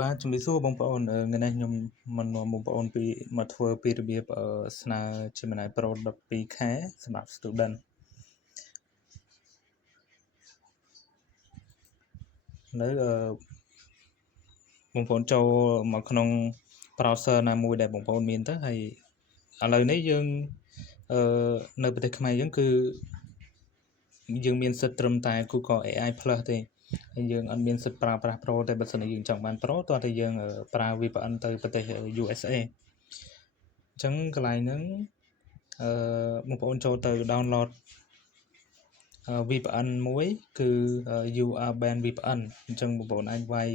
បាទជំរាបសួរបងប្អូនថ្ងៃនេះខ្ញុំមិននាំបងប្អូនមកធ្វើពីរបៀបស្នើ Gemini Pro 12K សម្រាប់ student នៅបងប្អូនចូលមកក្នុង browser ណាមួយដែលបងប្អូនមានទៅហើយឥឡូវនេះយើងនៅប្រទេសខ្មែរយើងគឺយើងមានសិទ្ធិត្រឹមតែ Google AI Plus ទេហើយយើងអត់មានសិទ្ធិប្រើប្រាស់ Pro តែបើសិនជាយើងចង់បាន Pro តោះតែយើងប្រើ VPN ទៅប្រទេស USA អញ្ចឹងកន្លែងហ្នឹងបងប្អូនចូលទៅ download VPN មួយគឺ URBand VPN អញ្ចឹងបងប្អូនអាចវាយ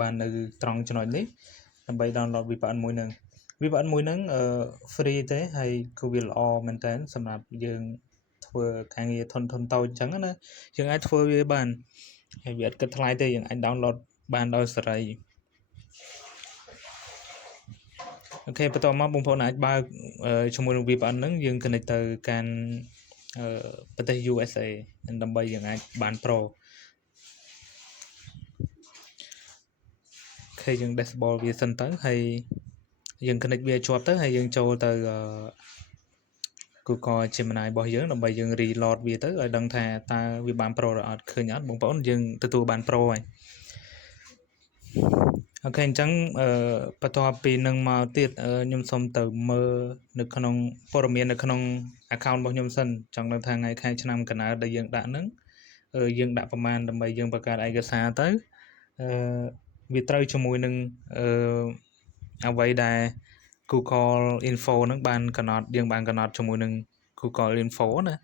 បាននៅត្រង់ចំណុចនេះដើម្បី download VPN មួយហ្នឹង VPN មួយហ្នឹងfree ទេហើយគឺវាល្អមែនតើសម្រាប់យើងធ្វើការងារធនតូចអញ្ចឹងណាយើងអាចធ្វើវាបានហើយវាអត់គិតថ្លៃទេយើងអាច download បានដោយសេរីអូខេបន្តមកបងប្អូនអាចបើកជាមួយនឹង VPN ហ្នឹងយើង connect ទៅកាន់ប្រទេស USA ដើម្បីយើងអាចបាន Pro អូខេយើង dashboard វាសិនទៅហើយយើង connect វាជាប់ទៅហើយយើងចូលទៅGoogle Gemini របស់យើងដើម្បីយើង reload វាទៅឲ្យដឹងថាតើវាបាន Pro ឬអត់ឃើញអត់បងប្អូនយើងទទួលបាន Pro ហើយអូខេអញ្ចឹងបន្ទាប់ពីនឹងមកទៀតខ្ញុំសូមទៅមើលនៅក្នុងព័ត៌មាននៅក្នុង account របស់ខ្ញុំសិនចង់ដឹងថាថ្ងៃខែឆ្នាំកណ្ដាលដែលយើងដាក់ហ្នឹងយើងដាក់ប្រមាណដើម្បីយើងបង្កើតឯកសារទៅវាត្រូវជាមួយនឹងអ្វីដែល Google Info ហ្នឹងបានកំណត់យើងបានកំណត់ជាមួយនឹង Google Info ណា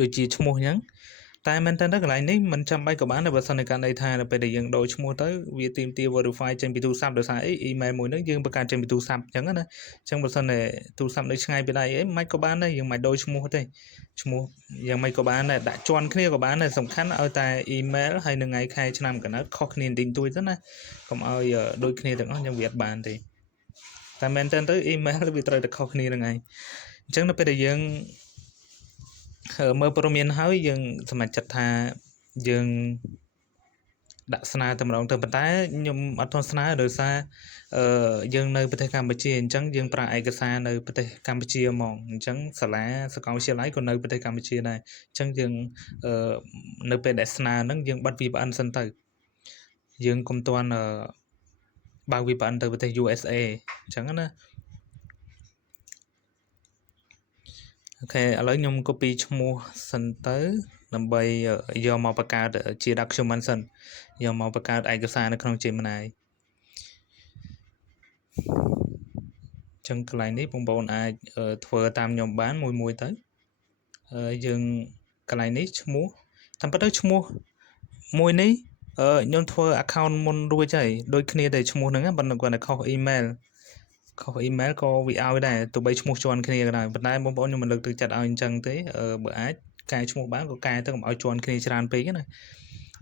ដូចជាឈ្មោះអញ្ចឹងតែមែនតើកន្លែងនេះមិនចាំបាច់ក៏បានដែរបើសិនជាករណីថាដល់ពេលដែលយើងដូរឈ្មោះទៅវាទាមទារ verify ចេញពីទូរស័ព្ទដោយសារអី email មួយហ្នឹងយើងបង្កើតចេញពីទូរស័ព្ទអញ្ចឹងណាអញ្ចឹងបើសិនជាទូរស័ព្ទនៅឆ្ងាយពីដៃអីមិនក៏បានដែរយើងមិនដូរឈ្មោះទេឈ្មោះយ៉ាងម៉េចក៏បានដែរដាក់ជន់គ្នាក៏បានដែរសំខាន់ឲ្យតែ email ហើយនឹងថ្ងៃខែឆ្នាំកណ្ដាលខុសគ្នាបន្តិចតួចទៅណាកុំឲ្យដូចគ្នាទាំងអស់អញ្ចឹងវាអត់បានទេតែមែនតើទៅ email វាត្រូវតែខុសគ្នាហ្នឹងឯងអញ្ចឹងនៅពេលដែលយើងមើលព័ត៌មានហើយយើងសម្រេចចិត្តថាយើងដាក់ស្នើតែម្ដងទៅប៉ុន្តែខ្ញុំអត់ទាន់ស្នើដោយសារយើងនៅប្រទេសកម្ពុជាអញ្ចឹងយើងប្រើឯកសារនៅប្រទេសកម្ពុជាហ្មងអញ្ចឹងសាលាសាកលវិទ្យាល័យក៏នៅប្រទេសកម្ពុជាដែរអញ្ចឹងយើងនៅពេលដែលស្នើហ្នឹងយើងបិទ VPN សិនទៅយើងកុំទាន់បើក VPN ទៅប្រទេស USA អញ្ចឹងណាអូខេឥឡូវខ្ញុំ copy ឈ្មោះសិនទៅដើម្បីយកមកបង្កើតជា document សិនយកមកបង្កើតឯកសារនៅក្នុង Gemini ចឹងកន្លែងនេះបងប្អូនអាចធ្វើតាមខ្ញុំបានមួយទៅយើងកន្លែងនេះឈ្មោះតាមពិតទៅឈ្មោះមួយនេះខ្ញុំធ្វើ account មុនរួចហើយដូចគ្នាតែឈ្មោះហ្នឹងប៉ុន្តែគាត់តែខុស email ក៏វាឲ្យដែរទោះបីឈ្មោះជាន់គ្នាក៏ដោយប៉ុន្តែបងប្អូនខ្ញុំមិនលើកទឹកចិត្តឲ្យអញ្ចឹងទេបើអាចកែឈ្មោះបានក៏កែទៅកុំឲ្យជាន់គ្នាច្រើនពេកណា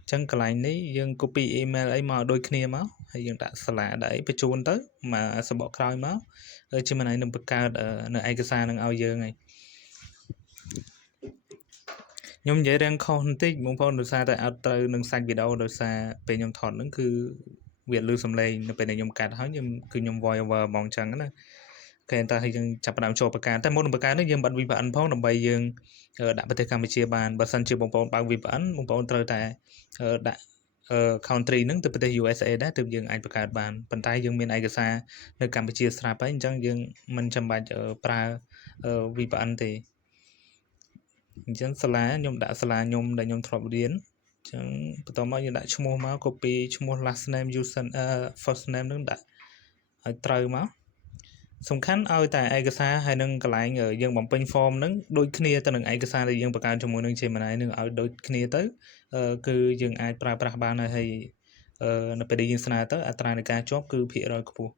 អញ្ចឹងកន្លែងនេះយើង copy email អីមកដូចគ្នាមកហើយយើងដាក់សាលាដាក់អីបញ្ជូនទៅមកសបកក្រោយមកGeminiនឹងបង្កើតនៅឯកសារនឹងឲ្យយើងហើយខ្ញុំនិយាយរឿងខុសបន្តិចបងប្អូនដោយសារតែអត់ត្រូវនឹងសាច់វីដេអូដោយសារពេលខ្ញុំថតហ្នឹងគឺវាលឺសំឡេងនៅពេលដែលខ្ញុំកាត់ហើយខ្ញុំ voice over ហ្មងអញ្ចឹងណាគេតែឲ្យយើងចាប់ផ្ដើមចូលបង្កើតតែមុននឹងបង្កើតនេះយើងបិទ VPN ផងដើម្បីយើងដាក់ប្រទេសកម្ពុជាបានបើសិនជាបងប្អូនបើក VPN បងប្អូនត្រូវតែដាក់country ហ្នឹងទៅប្រទេស USA ដែរទើបយើងអាចបង្កើតបានប៉ុន្តែយើងមានឯកសារនៅកម្ពុជាស្រាប់ហើយអញ្ចឹងយើងមិនចាំបាច់ប្រើ VPN ទេអញ្ចឹងសាលាខ្ញុំដាក់សាលាខ្ញុំដែលខ្ញុំធ្លាប់រៀនអញ្ចឹងបន្តមកយើងដាក់ឈ្មោះមក copy ឈ្មោះ last name user first name ហ្នឹងដាក់ឲ្យត្រូវមកសំខាន់ឲ្យតែឯកសារហើយនឹងកន្លែងយើងបំពេញ form ហ្នឹងដូចគ្នាទៅនឹងឯកសារដែលយើងបង្កើតជាមួយនឹង Gemini នឹងឲ្យដូចគ្នាទៅគឺយើងអាចប្រើប្រាស់បានហើយនៅពេលដែលយើងស្នើទៅអត្រានៃការជាប់គឺភាគរយខ្ពស់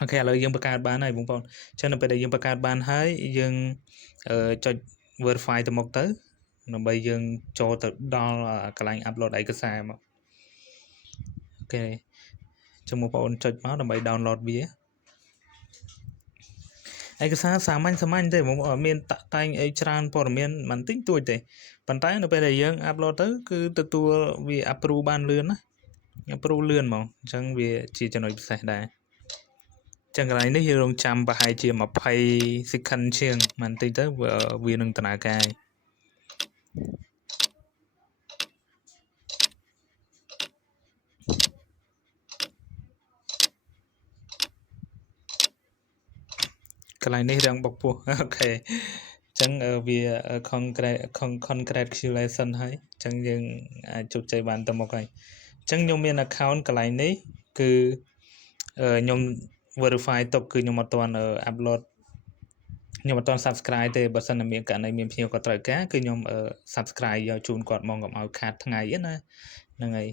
អូខេឥឡូវយើងបង្កើតបានហើយបងប្អូនអញ្ចឹងនៅពេលដែលយើងបង្កើតបានហើយយើងចុច verify ទៅមុខទៅដើម្បីយើងចូលទៅដល់កន្លែង upload ឯកសារមកអូខេចាំបងប្អូនចុចមកដើម្បី download វាឯកសារសាមញ្ញទេបងប្អូនមានតាក់តែងអីច្រើនព័ត៌មានមិនតិចតួចទេប៉ុន្តែនៅពេលដែលយើង upload ទៅគឺទទួលវា approve បានលឿនណា ប្រូលឿនហ្មងអញ្ចឹងវាជាចំណុចពិសេសដែរចឹងកន្លែងនេះយើងរងចាំប្រហែលជា20 second ជាងបន្តិចទៅវានឹងដំណើរការកន្លែងនេះរាំងបុកពោះអូខេអញ្ចឹងវា congratulation ហើយអញ្ចឹងយើងអាចជោគជ័យបានទៅមុខហើយអញ្ចឹងខ្ញុំមាន account កន្លែងនេះគឺខ្ញុំ verify ទុកគឺខ្ញុំអត់ទាន់ upload ខ្ញុំអត់ទាន់ subscribe ទេបើសិនតែមានករណីមានភ្ញៀវគាត់ត្រូវការគឺខ្ញុំ subscribe យកជូនគាត់មកកុំឲ្យខាតថ្ងៃណាហ្នឹងហើយ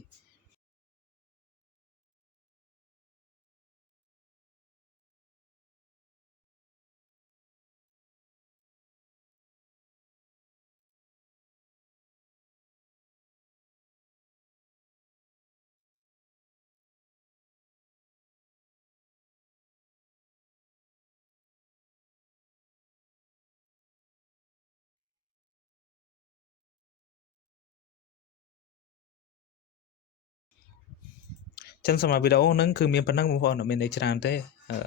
ចឹងសម្រាប់វីដេអូហ្នឹងគឺមានប៉ុណ្ណឹងបងប្អូនអត់មានអីច្រើនទេ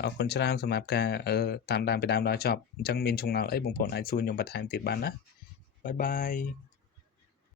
អរគុណច្រើនសម្រាប់ការតាមដានពីដើមដល់ចប់អញ្ចឹងមានចម្ងល់អីបងប្អូនអាចសួរខ្ញុំបន្ថែមទៀតបានណាបាយបាយ